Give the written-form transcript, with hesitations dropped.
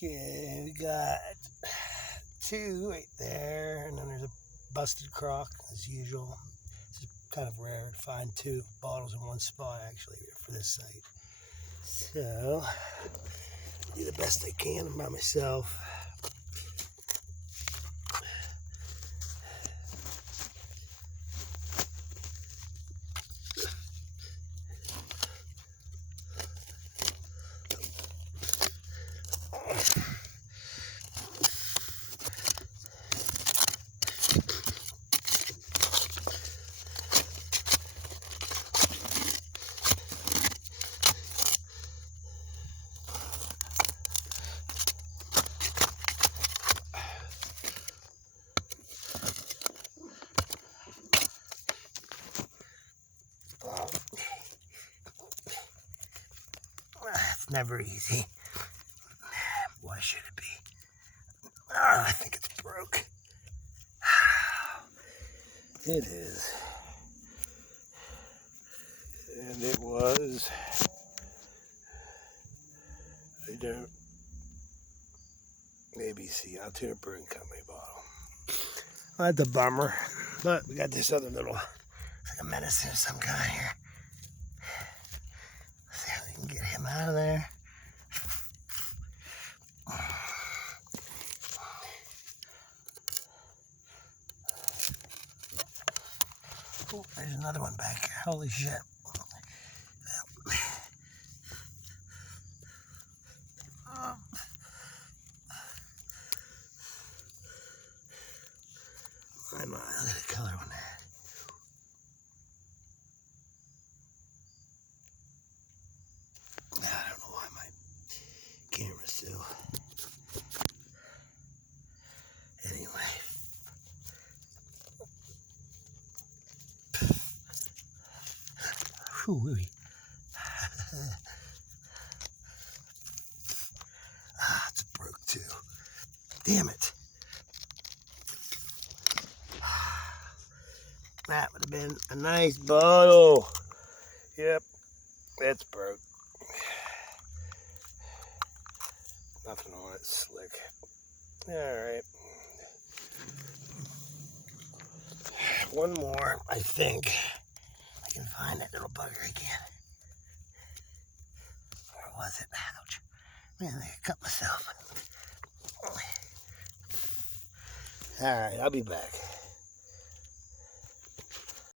Okay, we got 2 right there, and then there's a busted crock as usual. It's kind of rare to find 2 bottles in one spot actually for this site. So, do the best I can by myself. It's never easy. Why should it be? Oh, I think it's broke. It is. And it was. I don't. ABC Altoona Brewing Company bottle. Well, that's a bummer. But we got this other little, it's like a medicine of some kind here. Let's see how we can get him out of there. Oh, there's another one back here. Holy shit. Look at the color on that. I don't know why my camera's so. Anyway. Whew, it's broke too. Damn it. That would have been a nice bottle. Yep, it's broke. Nothing on it, slick. Alright. One more, I think. I can find that little bugger again. Where was it? Ouch. Man, I cut myself. Alright, I'll be back.